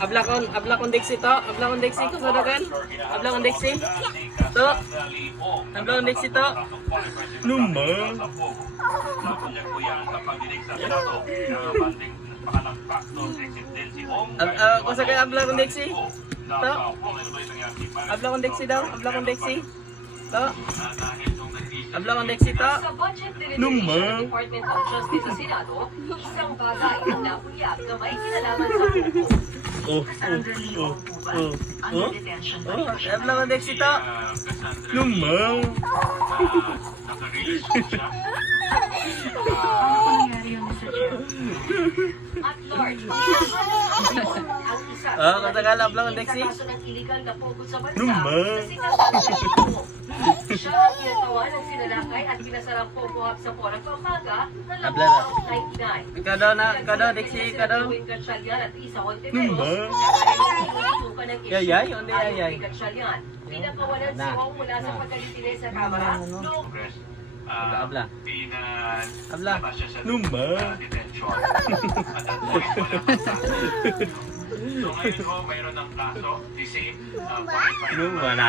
Ablakon Dixie to. Ablakon Dixie ko sadagan. Ablakon Dixie. To. Ablakon Dixie to. Numba. Kusagay ablakon Dixie. To. Ablakon Dixie daw. Ablakon Dixie. To. Ablakon Dixie to. Numba. Department of Justice sa Senado, isang bagay ang napuyag na may kinalaman sa pupo. Ablakon Dixie to. Numba. At large, ang isa Katagal ablakon Dixie. kaso ng illegal na pogo sa bansa Numba. sa Senado. Siya ang kinatawa ng sinalakay at pinasarang pogo hub sa Porang Pampanga ng Abla. Labo 99. Ikaw daw Dixie, ikaw daw. Numba. Yayay, onde yayay. Pinakawalan si Wong mula sa pagkalitine sa kamera. Abla. Abla. Numba. So ngayon ho, mayroon ng kaso, the same, Numba na.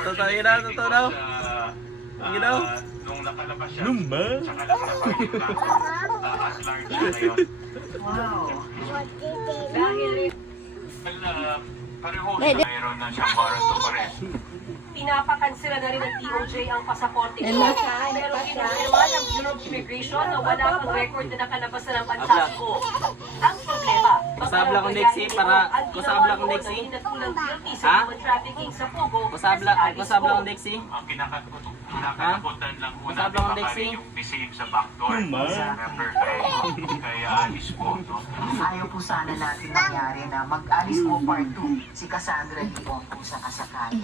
Totoo yun daw, totoo daw. Sige daw. nung nakalabas siya, Numba. saka lang napakita at large siya ngayon. Wow. Dahil Pareho siya mayroon na siyang warrant of arrest. pinapakansela na rin ng DOJ ang pasaporte niya. Pero kinukuha ng Bureau of Immigration na wala pang record na nakalabas na ng bansa ko. Ang problema, Kusabla kong Dixie, para- kusabla kong Dixie. Natulang guilty Ha? sa human trafficking sa Pugo. Kusabla kong Dixie. Ang kinakatakutan lang po Masabla natin kong baka Dixie. yung bisave sa backdoor. Numba. Remember kay Alice po, no? Ayaw po sana natin mangyari na mag-alis po part 2 si Cassandra Leon po sa kasakali.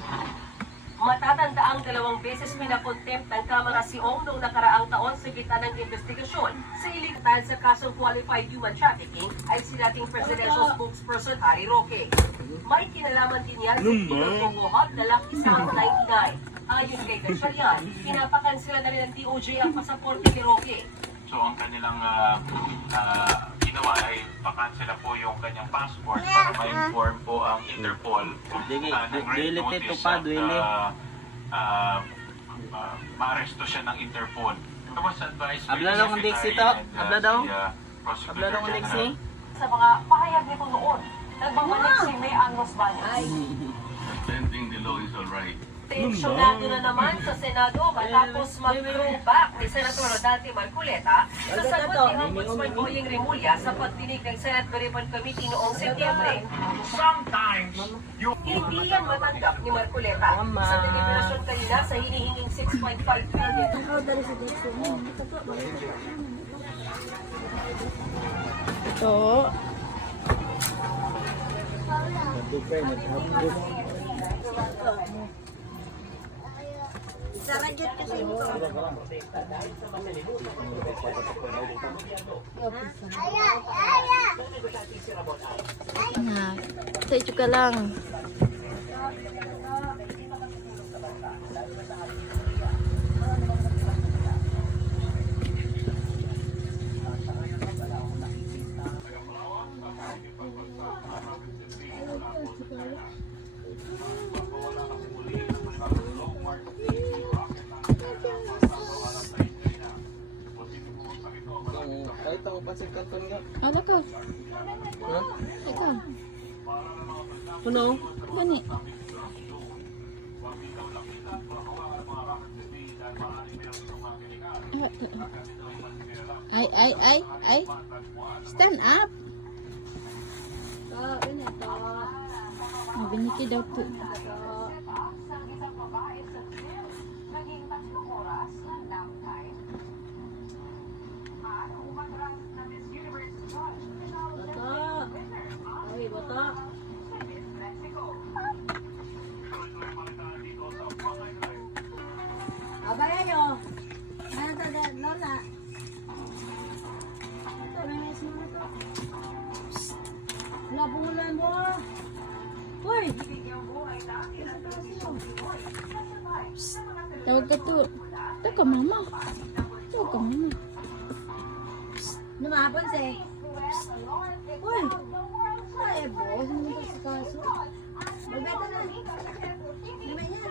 Matatanda ang 2 beses pinakontempt ng Kamara si Ong noong nakaraang taon sa gitna ng investigasyon sa iligtan sa kasong qualified human trafficking ay si dating presidential spokesperson Harry Roque. May kinalaman din yan sa pinagbubuhat na Lucky South 99. Ayon kay Gatchalian, pinapakansela na rin ng DOJ ang pasaporte ni Roque. So ang kanilang ginawa ay pakansela po yung kanyang passport para ma-inform po ang Interpol ng red Duele notice to pa, at duele. ma-aresto siya ng Interpol. It was advised by Abla daw kung Dixie to. and, Abla daw. si, Prosecutor Abla daw kung General. Dixie. Sa mga pahayag nito noon, nagbabalik si May Anglos Baños. Bending the law is alright. Tensyonado na naman sa Senado matapos mag-throwback ni Senator Rodante Marcoleta sa sagot ni Ombudsman Boyeng Rimulya sa pagdinig ng Senate Verification Committee noong Setyembre. Sometimes, you Hindi yan matanggap ni Marcoleta sa deliberasyon kanina sa hinihinging 6.5 billion. Ito. Nah, saya juga lang. Kahit ako pa sa kanton nga. Ano ka? Ha? Ikaw. Ano? Gani. Ay. Stand up. Biniki daw po. Abayan nyo. Ano to, Lola? Ito, may miss mo na to. Labulan mo. Uy! Tawag ka to. Tawag ka mama. Tawag ka mama. Lumabas eh. Uy! Ay! eh, boss. Hindi mo sa kaso. Magbeta na. Naman yan.